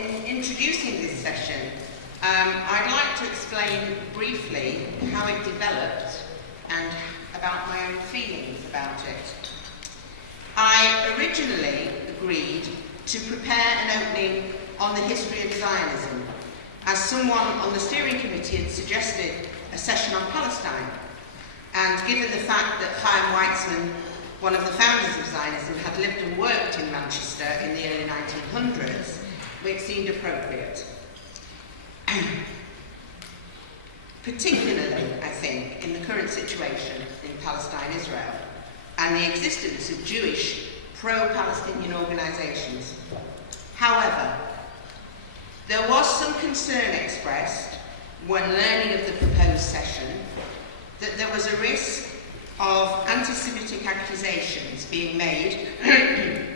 in introducing this session, I'd like to explain briefly how it developed and about my own feelings about it. I originally agreed to prepare an opening on the history of Zionism, as someone on the steering committee had suggested a session on Palestine, and given the fact that Chaim Weizmann, one of the founders of Zionism, had lived and worked in Manchester in the early 1900s, it seemed appropriate. Particularly, I think, in the current situation in Palestine-Israel and the existence of Jewish pro-Palestinian organisations. However, there was some concern expressed when learning of the proposed session that there was a risk of anti-Semitic accusations being made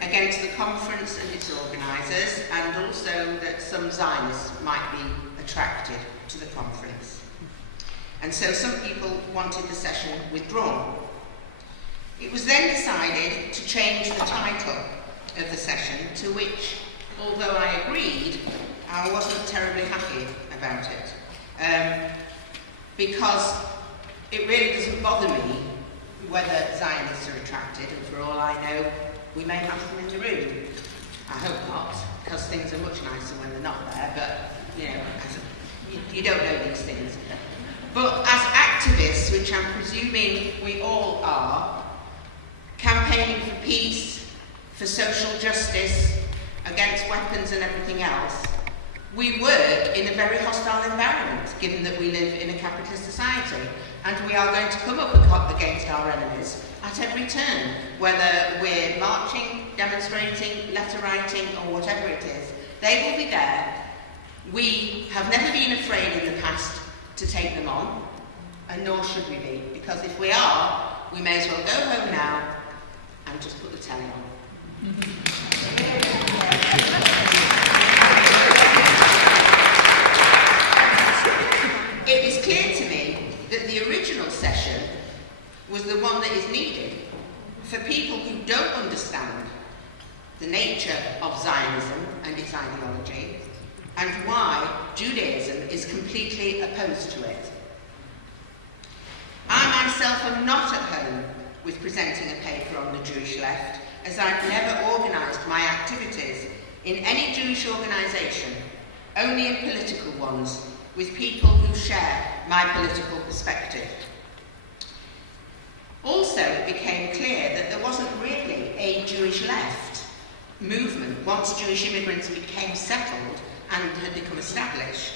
against the conference and its organisers, and also that some Zionists might be attracted to the conference. And so some people wanted the session withdrawn. It was then decided to change the title of the session, to which, although I agreed, I wasn't terribly happy about it. Because it really doesn't bother me whether Zionists are attracted, and for all I know, we may have them in the room. I hope not, because things are much nicer when they're not there, but, you know, you don't know these things. But as activists, which I'm presuming we all are, campaigning for peace, for social justice, against weapons and everything else, we work in a very hostile environment, given that we live in a capitalist society, and we are going to come up against our enemies at every turn, whether we're marching, demonstrating, letter writing, or whatever it is. They will be there. We have never been afraid in the past to take them on, and nor should we be, because if we are, we may as well go home now and just put the telly on. It is clear to me that the original session was the one that is needed for people who don't understand the nature of Zionism and its ideology, and why Judaism is completely opposed to it. I myself am not at home with presenting a paper on the Jewish left, as I've never organised my activities in any Jewish organisation, only in political ones, with people who share my political perspective. Also, it became clear that there wasn't really a Jewish left movement once Jewish immigrants became settled and had become established.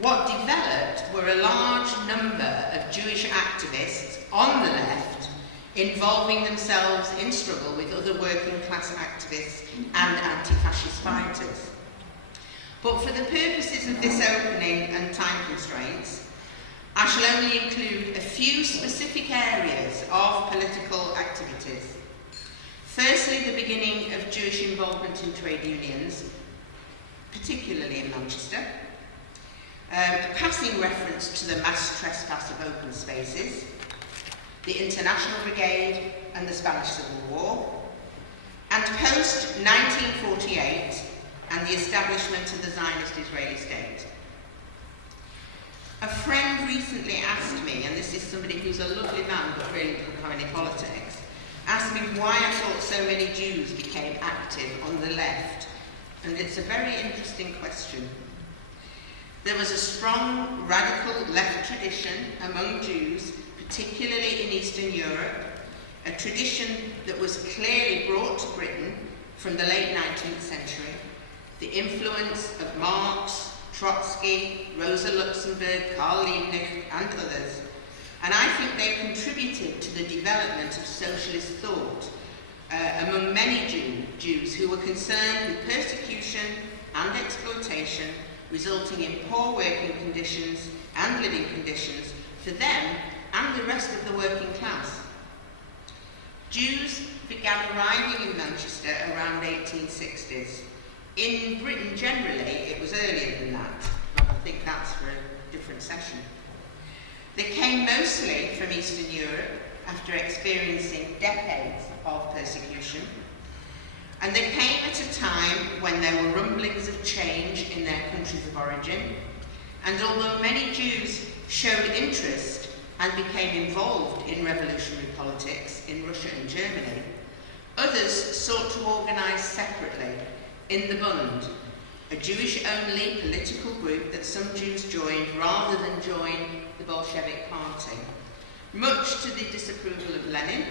What developed were a large number of Jewish activists on the left involving themselves in struggle with other working class activists and anti-fascist fighters. But for the purposes of this opening and time constraints, I shall only include a few specific areas of political activities. Firstly, the beginning of Jewish involvement in trade unions, particularly in Manchester, a passing reference to the mass trespass of open spaces, the International Brigade and the Spanish Civil War, and post-1948 and the establishment of the Zionist Israeli state. A friend recently asked me, and this is somebody who's a lovely man but really doesn't have any politics, asked me why I thought so many Jews became active on the left. And it's a very interesting question. There was a strong radical left tradition among Jews, particularly in Eastern Europe, a tradition that was clearly brought to Britain from the late 19th century. The influence of Marx, Trotsky, Rosa Luxemburg, Karl Liebknecht, and others. And I think they contributed to the development of socialist thought among many Jews who were concerned with persecution and exploitation, resulting in poor working conditions and living conditions for them and the rest of the working class. Jews began arriving in Manchester around 1860s. In Britain generally, it was earlier than that. I think that's for a different session. They came mostly from Eastern Europe after experiencing decades of persecution. And they came at a time when there were rumblings of change in their countries of origin, and although many Jews showed interest and became involved in revolutionary politics in Russia and Germany, others sought to organise separately in the Bund, a Jewish-only political group that some Jews joined rather than join the Bolshevik Party, much to the disapproval of Lenin,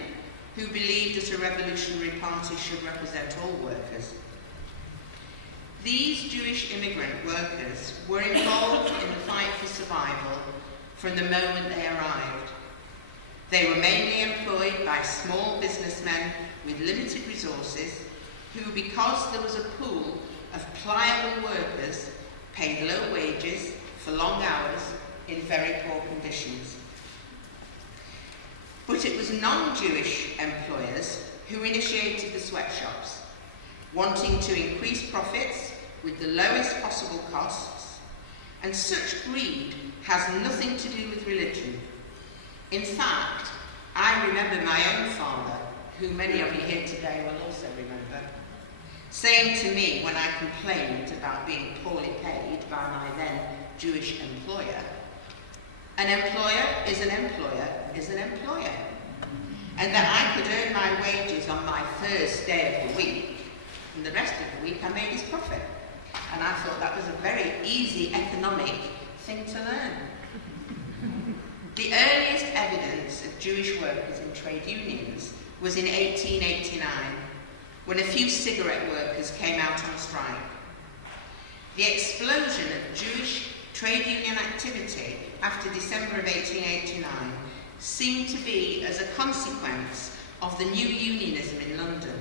who believed that a revolutionary party should represent all workers. These Jewish immigrant workers were involved in the fight for survival from the moment they arrived. They were mainly employed by small businessmen with limited resources who, because there was a pool of pliable workers, paid low wages for long hours in very poor conditions. But it was non-Jewish employers who initiated the sweatshops, wanting to increase profits with the lowest possible costs, and such greed has nothing to do with religion. In fact, I remember my own father, who many of you here today will also remember, saying to me when I complained about being poorly paid by my then Jewish employer, an employer is an employer is an employer, and that I could earn my wages on my first day of the week, and the rest of the week I made his profit. And I thought that was a very easy economic thing to learn. The earliest evidence of Jewish workers in trade unions was in 1889, when a few cigarette workers came out on strike. The explosion of Jewish trade union activity after December of 1889 seemed to be as a consequence of the new unionism in London,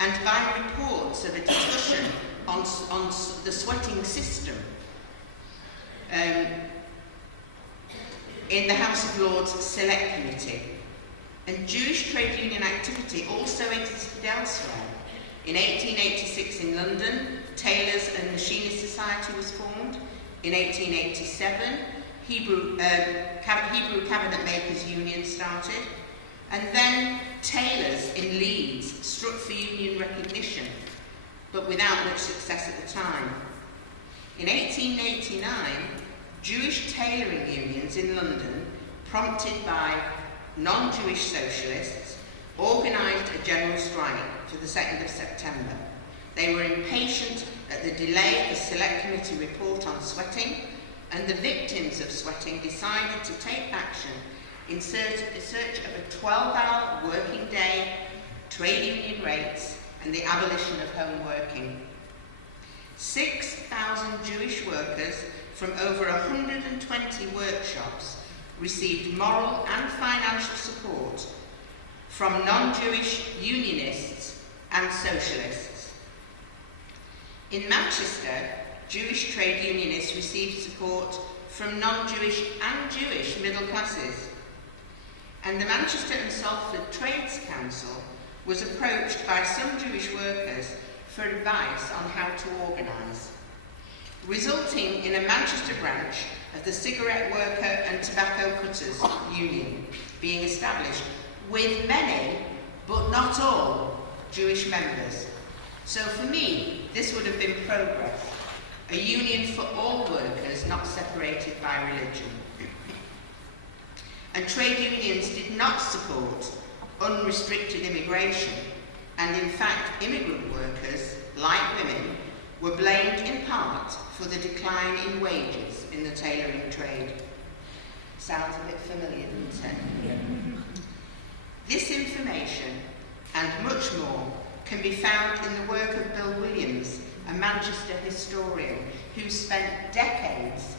and by reports of a discussion on the sweating system in the House of Lords Select Committee. And Jewish trade union activity also existed elsewhere. In 1886 in London, Tailors and Machinists Society was formed. In 1887, Hebrew Cabinet Makers Union started. And then tailors in Leeds struck for union recognition, but without much success at the time. In 1889, Jewish tailoring unions in London, prompted by non-Jewish socialists, organised a general strike for the 2nd of September. They were impatient at the delay of the Select Committee report on sweating, and the victims of sweating decided to take action in search of a 12-hour working day, trade union rates, and the abolition of home working. 6,000 Jewish workers from over 120 workshops received moral and financial support from non-Jewish unionists and socialists. In Manchester, Jewish trade unionists received support from non-Jewish and Jewish middle classes. And the Manchester and Salford Trades Council was approached by some Jewish workers for advice on how to organise, resulting in a Manchester branch of the Cigarette Worker and Tobacco Cutters Union being established, with many, but not all, Jewish members. So for me, this would have been progress, a union for all workers, not separated by religion. And trade unions did not support unrestricted immigration, and in fact, immigrant workers, like women, were blamed in part for the decline in wages in the tailoring trade. Sounds a bit familiar, doesn't it? This information, and much more, can be found in the work of Bill Williams, a Manchester historian who spent decades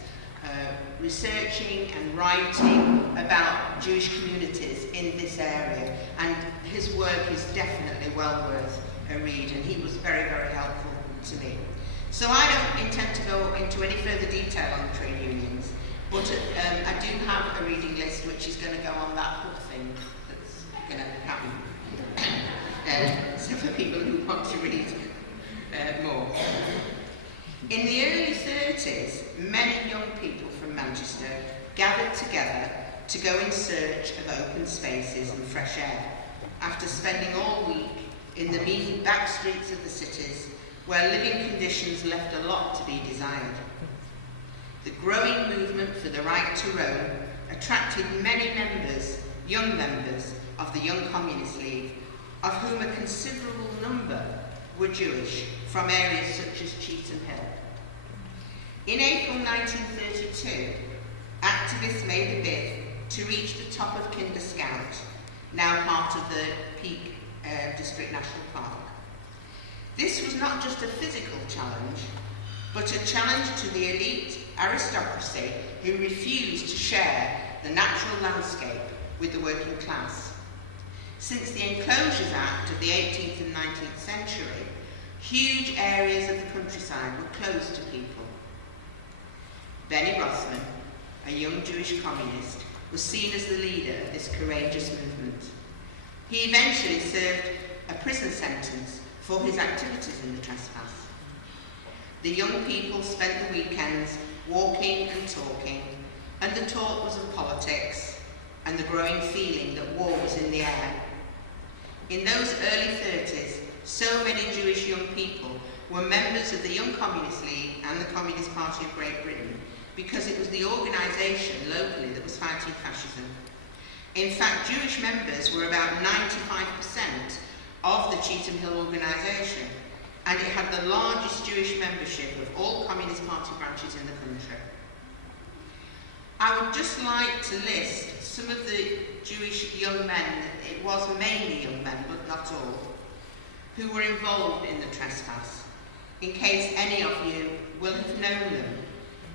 researching and writing about Jewish communities in this area, and his work is definitely well worth a read, and he was very, very helpful to me. So I don't intend to go into any further detail on trade unions, but I do have a reading list which is going to go on that whole thing that's going to happen. So for people who want to read more. In the early 30s, many young people from Manchester gathered together to go in search of open spaces and fresh air, after spending all week in the mean back streets of the cities, where living conditions left a lot to be desired. The growing movement for the right to roam attracted many members, young members, of the Young Communist League, of whom a considerable number were Jewish, from areas such as Cheetham Hill. In April 1932, activists made a bid to reach the top of Kinder Scout, now part of the Peak District National Park. This was not just a physical challenge, but a challenge to the elite aristocracy who refused to share the natural landscape with the working class. Since the Enclosures Act of the 18th and 19th century, huge areas of the countryside were closed to people. Benny Rothman, a young Jewish communist, was seen as the leader of this courageous movement. He eventually served a prison sentence for his activities in the trespass. The young people spent the weekends walking and talking, and the talk was of politics and the growing feeling that war was in the air. In those early 30s, so many Jewish young people were members of the Young Communist League and the Communist Party of Great Britain because it was the organisation locally that was fighting fascism. In fact, Jewish members were about 95% of the Cheetham Hill organisation, and it had the largest Jewish membership of all Communist Party branches in the country. I would just like to list some of the Jewish young men, it was mainly young men, but not all, who were involved in the trespass, in case any of you will have known them,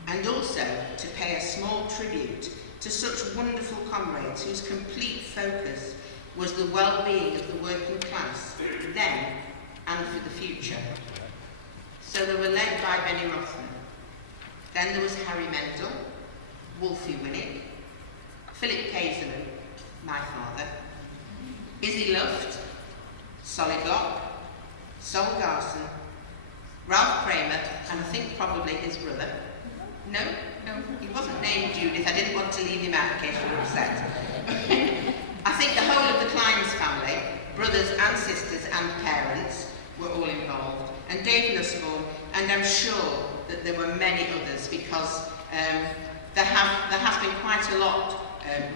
and also to pay a small tribute to such wonderful comrades whose complete focus was the well-being of the working class, then and for the future. So they were led by Benny Rothman. Then there was Harry Mendel, Wolfie Winnick, Philip Kaiserman, my father, Izzy Luft, Solly Glock, Sol Garson, Ralph Kramer, and I think probably his brother. No, he wasn't named Judith. I didn't want to leave him out in case you were upset. I think the whole of the Klein's family, brothers and sisters and parents, were all involved. And Dave Nussbaum, and I'm sure that there were many others, because there has been quite a lot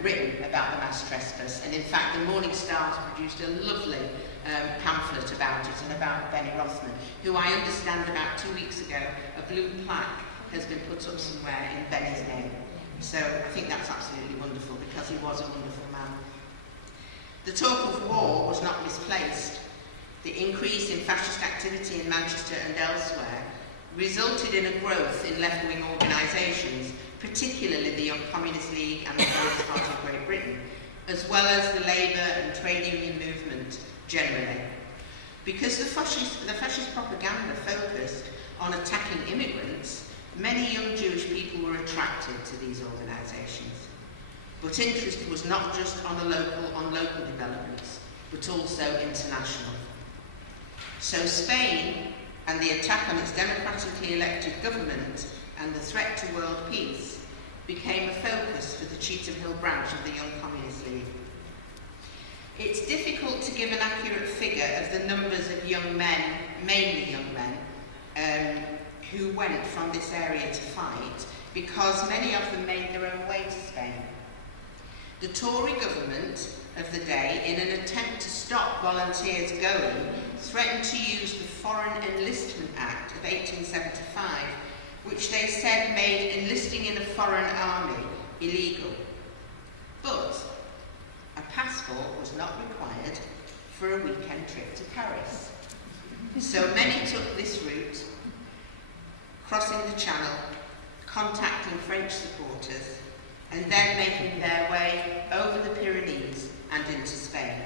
written about the mass trespass. And in fact, the Morning Star's produced a lovely pamphlet about it and about Benny Rothman, who I understand about 2 weeks ago, a blue plaque has been put up somewhere in Benny's name. So I think that's absolutely wonderful, because he was a wonderful man. The talk of war was not misplaced. The increase in fascist activity in Manchester and elsewhere resulted in a growth in left-wing organisations, particularly the Young Communist League and the Communist Party of Great Britain, as well as the labour and trade union movement generally. Because the fascist propaganda focused on attacking immigrants, many young Jewish people were attracted to these organisations. But interest was not just on local developments, but also international. So Spain and the attack on its democratically elected government and the threat to world peace became a focus for the Cheetham Hill branch of the Young Communist League. It's difficult to give an accurate figure of the numbers of young men, mainly young men, who went from this area to fight, because many of them made their own way to Spain. The Tory government of the day, in an attempt to stop volunteers going, threatened to use the Foreign Enlistment Act of 1875, which they said made enlisting in a foreign army illegal. But a passport was not required for a weekend trip to Paris. So many took this route, crossing the Channel, contacting French supporters, and then making their way over the Pyrenees and into Spain.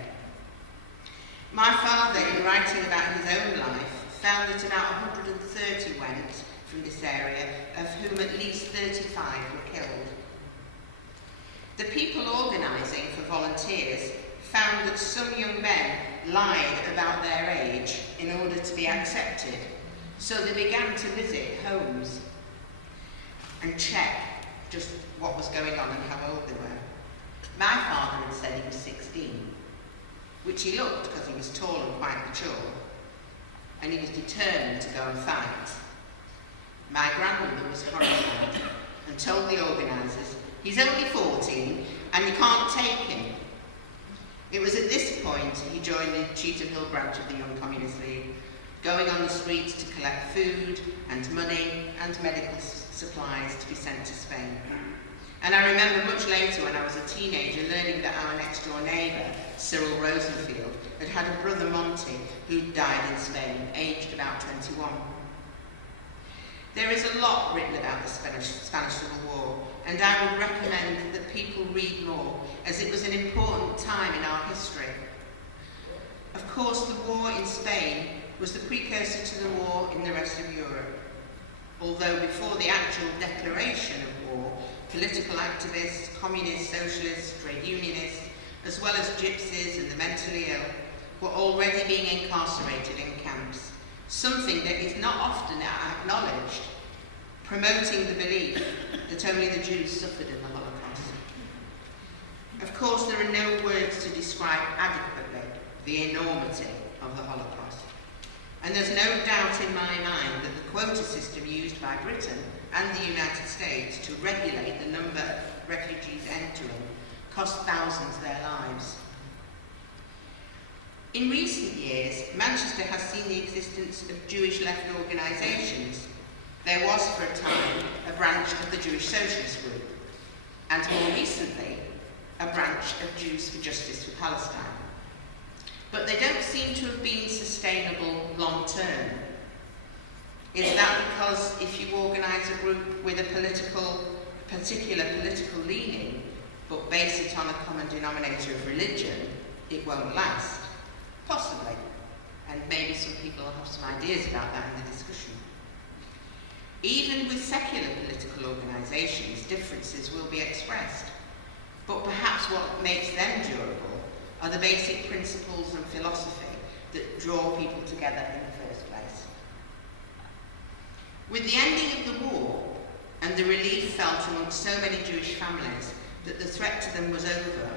My father, in writing about his own life, found that about 130 went from this area, of whom at least 35 were killed. The people organising for volunteers found that some young men lied about their age in order to be accepted, so they began to visit homes and check just what was going on and how old they were. My father had said he was 16. which he looked because he was tall and quite mature, and he was determined to go and fight. My grandmother was horrified and told the organisers, "He's only 14 and you can't take him." It was at this point he joined the Cheetham Hill branch of the Young Communist League, going on the streets to collect food and money and medical supplies to be sent to Spain. And I remember much later when I was a teenager learning that our next door neighbour, Cyril Rosenfield, had had a brother Monty who died in Spain, aged about 21. There is a lot written about the Spanish Civil War, and I would recommend that people read more, as it was an important time in our history. Of course, the war in Spain was the precursor to the war in the rest of Europe. Although before the actual declaration of war, political activists, communists, socialists, trade unionists, as well as gypsies and the mentally ill, were already being incarcerated in camps, something that is not often acknowledged, promoting the belief that only the Jews suffered in the Holocaust. Of course, there are no words to describe adequately the enormity of the Holocaust. And there's no doubt in my mind that the quota system used by Britain and the United States to regulate the number of refugees entering cost thousands their lives. In recent years, Manchester has seen the existence of Jewish left organisations. There was, for a time, a branch of the Jewish Socialist Group, and more recently, a branch of Jews for Justice for Palestine. But they don't seem to have been sustainable long term. Is that because if you organise a group with a particular political leaning, but base it on a common denominator of religion, it won't last? Possibly. And maybe some people will have some ideas about that in the discussion. Even with secular political organisations, differences will be expressed. But perhaps what makes them durable are the basic principles and philosophy that draw people together in the first place. With the ending of the war and the relief felt amongst so many Jewish families that the threat to them was over,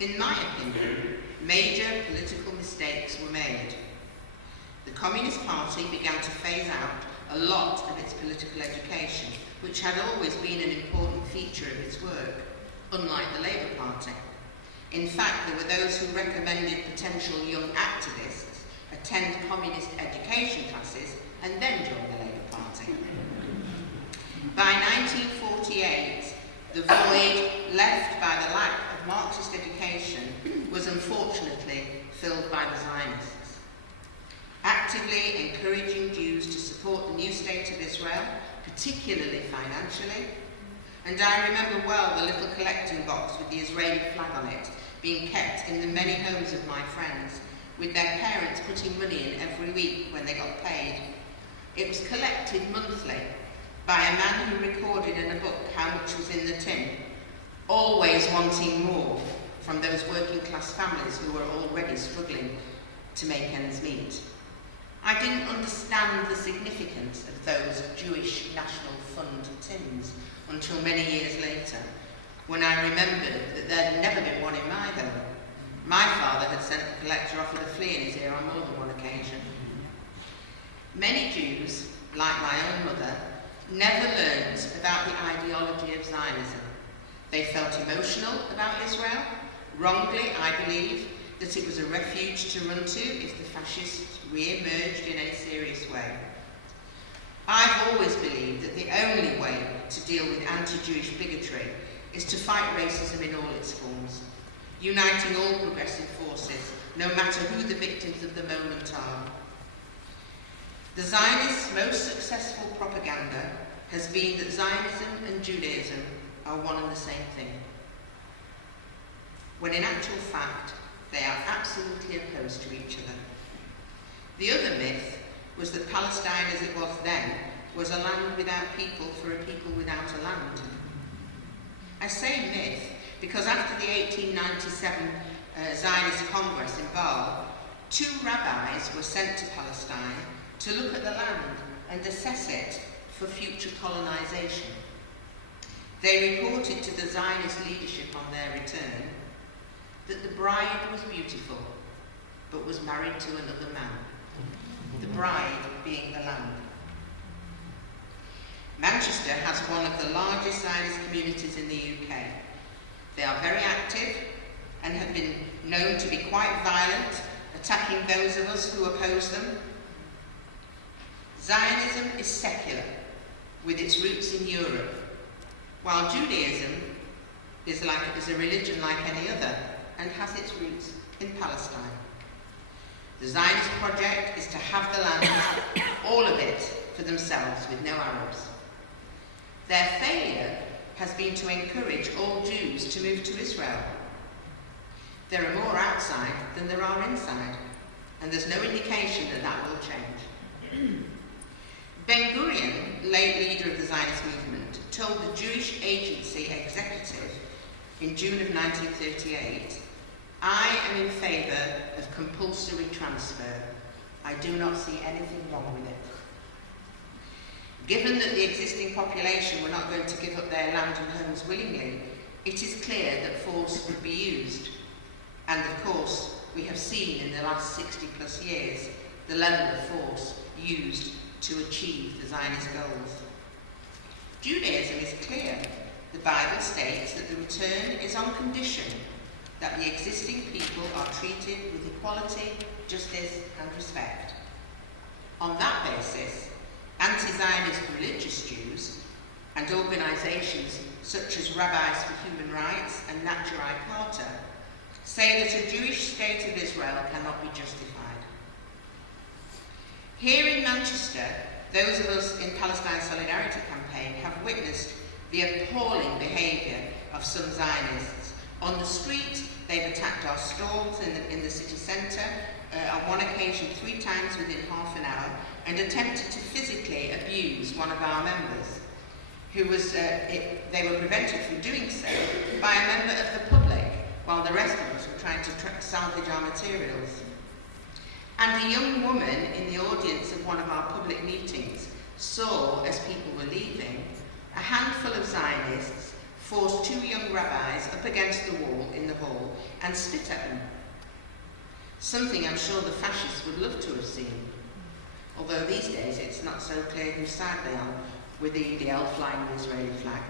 in my opinion, major political mistakes were made. The Communist Party began to phase out a lot of its political education, which had always been an important feature of its work, unlike the Labour Party. In fact, there were those who recommended potential young activists attend communist education classes and then join the Labour Party. By 1948, the void left by the lack of Marxist education was unfortunately filled by the Zionists, actively encouraging Jews to support the new state of Israel, particularly financially. And I remember well the little collecting box with the Israeli flag on it being kept in the many homes of my friends, with their parents putting money in every week when they got paid. It was collected monthly by a man who recorded in a book how much was in the tin, always wanting more from those working class families who were already struggling to make ends meet. I didn't understand the significance of those Jewish National Fund tins until many years later, when I remembered that there had never been one in my home. My father had sent the collector off with a flea in his ear on more than one occasion. Many Jews, like my own mother, never learned about the ideology of Zionism. They felt emotional about Israel. Wrongly, I believe, that it was a refuge to run to if the fascists re-emerged in any serious way. I've always believed that the only way to deal with anti-Jewish bigotry is to fight racism in all its forms, uniting all progressive forces, no matter who the victims of the moment are. The Zionists' most successful propaganda has been that Zionism and Judaism are one and the same thing, when in actual fact they are absolutely opposed to each other. The other myth was that Palestine as it was then was a land without people for a people without a land. I say myth because after the 1897 Zionist Congress in Basel, 2 rabbis were sent to Palestine to look at the land and assess it for future colonization. They reported to the Zionist leadership on their return that the bride was beautiful but was married to another man, the bride being the land. Manchester has one of the largest Zionist communities in the UK. They are very active and have been known to be quite violent, attacking those of us who oppose them. Zionism is secular, with its roots in Europe, while Judaism is a religion like any other and has its roots in Palestine. The Zionist project is to have the land, all of it, for themselves, with no Arabs. Their failure has been to encourage all Jews to move to Israel. There are more outside than there are inside, and there's no indication that that will change. Ben-Gurion, late leader of the Zionist movement, told the Jewish Agency executive in June of 1938, "I am in favour of compulsory transfer. I do not see anything wrong with it." Given that the existing population were not going to give up their land and homes willingly, it is clear that force would be used. And of course, we have seen in the last 60 plus years the level of force used to achieve the Zionist goals. Judaism is clear. The Bible states that the return is on condition that the existing people are treated with equality, justice and respect. On that basis, anti-Zionist religious Jews and organisations such as Rabbis for Human Rights and Naturai Carter say that a Jewish state of Israel cannot be justified. Here in Manchester, those of us in Palestine Solidarity Campaign have witnessed the appalling behaviour of some Zionists. On the street, they've attacked our stalls in the city centre, on one occasion 3 times within half an hour, and attempted to physically abuse one of our members, who was, they were prevented from doing so by a member of the public, while the rest of us were trying to salvage our materials. And a young woman in the audience of one of our public meetings saw, as people were leaving, a handful of Zionists force 2 young rabbis up against the wall in the hall and spit at them. Something I'm sure the fascists would love to have seen, although these days it's not so clear whose side they are, with the EDL flying the Israeli flag.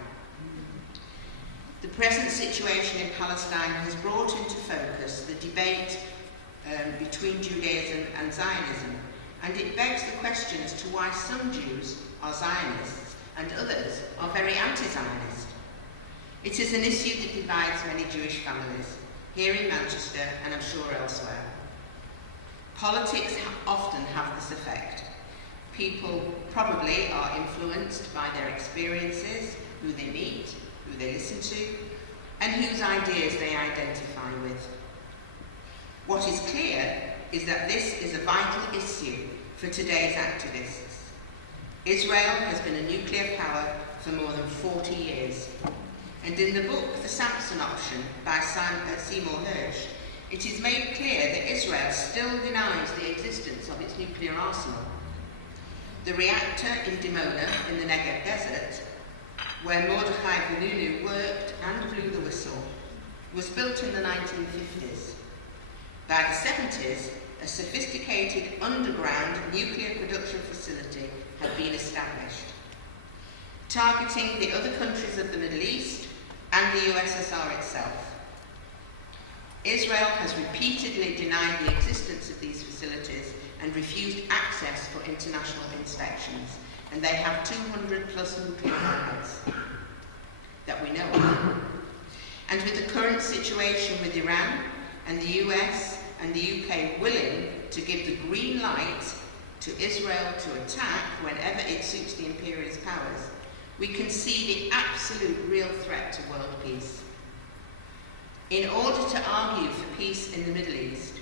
The present situation in Palestine has brought into focus the debate between Judaism and Zionism, and it begs the question as to why some Jews are Zionists and others are very anti-Zionist. It is an issue that divides many Jewish families, here in Manchester and I'm sure elsewhere. Politics often have this effect. People probably are influenced by their experiences, who they meet, who they listen to, and whose ideas they identify with. What is clear is that this is a vital issue for today's activists. Israel has been a nuclear power for more than 40 years. And in the book, The Samson Option, by Seymour Hersh, it is made clear that Israel still denies the existence of its nuclear arsenal. The reactor in Dimona, in the Negev desert, where Mordechai Vanunu worked and blew the whistle, was built in the 1950s. By the 70s, a sophisticated underground nuclear production facility had been established, targeting the other countries of the Middle East and the USSR itself. Israel has repeatedly denied the existence of these facilities and refused access for international inspections, and they have 200 plus nuclear weapons that we know of. And with the current situation with Iran and the US and the UK willing to give the green light to Israel to attack whenever it suits the imperialist powers, we can see the absolute real threat to world peace. In order to argue for peace in the Middle East,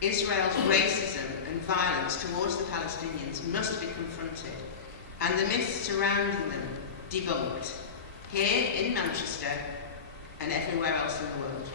Israel's racism and violence towards the Palestinians must be confronted, and the myths surrounding them debunked, here in Manchester and everywhere else in the world.